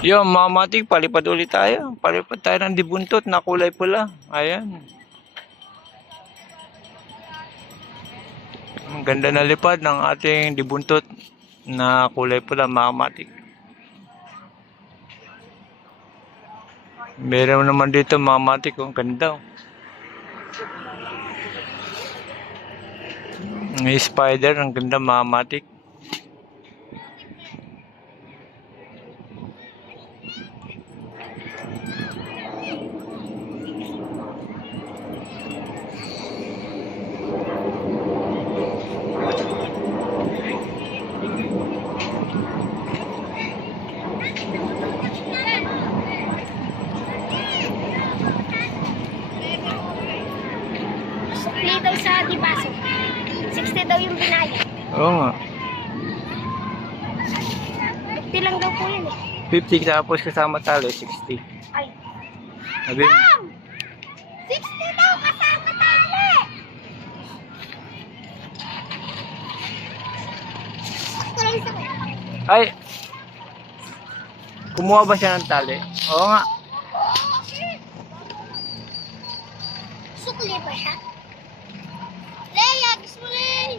Yung mga matik, palipad ulit tayo. Palipad tayo ng dibuntot na kulay pula. Ayan. Ang ganda na lipad ng ating dibuntot na kulay pula, mga matik. Meron naman dito mga matik, ang ganda. May spider, ang ganda mga matik. Sukli daw sa Dibaso. 60 daw yung binayad. Oo nga. 50 lang daw po yun eh. 50 tapos kasama tali, 60. Ay. Sabi, Ma'am! 60 daw kasama tali! ay! Kumuha ba siya ng tali? Oo nga. Sukli ba siya? Leia, gusto mo Leia?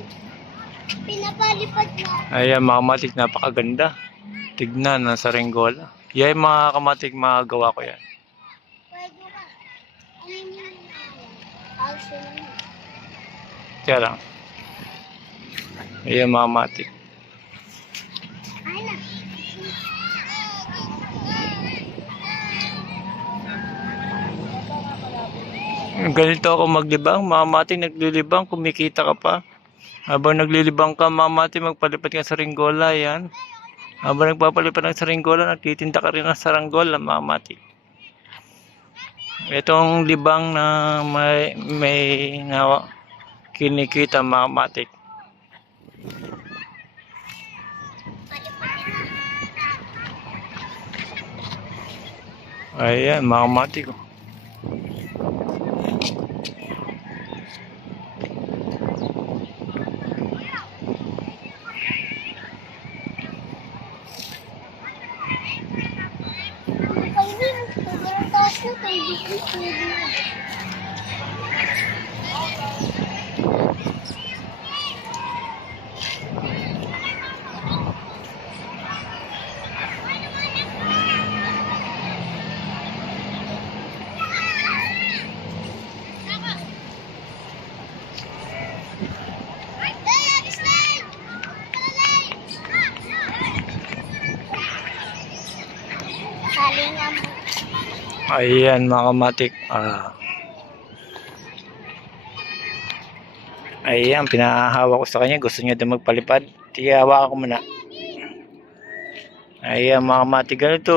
Pinapalipad na. Ayan mga kamatik, napakaganda. Tignan, nasa Ringgola. Yan mga kamatik, magawa ko yan. Pwede ba? Ano yung also naman? Kaya lang. Ayan mga kamatik. Ay na. Ganito ako maglibang, mga kamatik, naglilibang, kumikita ka pa. Habang naglilibang ka, mga kamatik, magpalipad ka sa Ringgola, yan. Habang nagpapalipad ng Saringgola, nagtitinda ka rin ng saranggola, mga kamatik. Itong libang na may na kinikita, mga kamatik. Ayan, mga kamatik. Ayan mga kamatik. Ayan, pinahawak ko sa kanya. Gusto niya din magpalipad. Tiyawa ko muna. Ayan mga kamatik. Ganito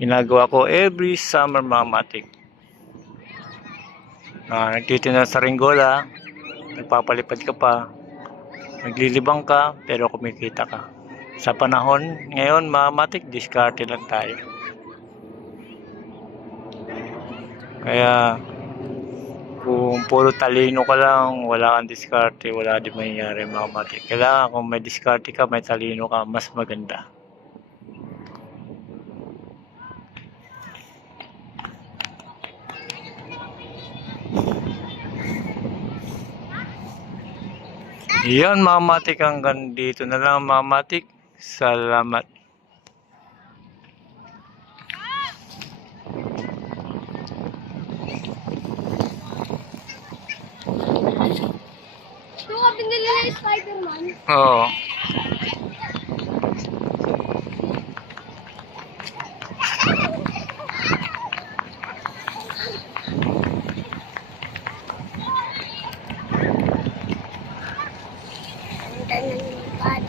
ginagawa ko every summer mga kamatik. Nagtitinda sa Ringgola. Nagpapalipad ka pa. Naglilibang ka pero kumikita ka. Sa panahon ngayon mga kamatik, diskarte lang tayo. Kaya kung puro talino ka lang, wala kang diskarte, wala din mangyayari mga kamatik. Kailangan kung may diskarte ka, may talino ka, mas maganda. Yan mga kamatik, hanggang dito na lang mga kamatik. Salamat. Ito ka binili na yung Spider-Man. Oo. Ganda ng lipad.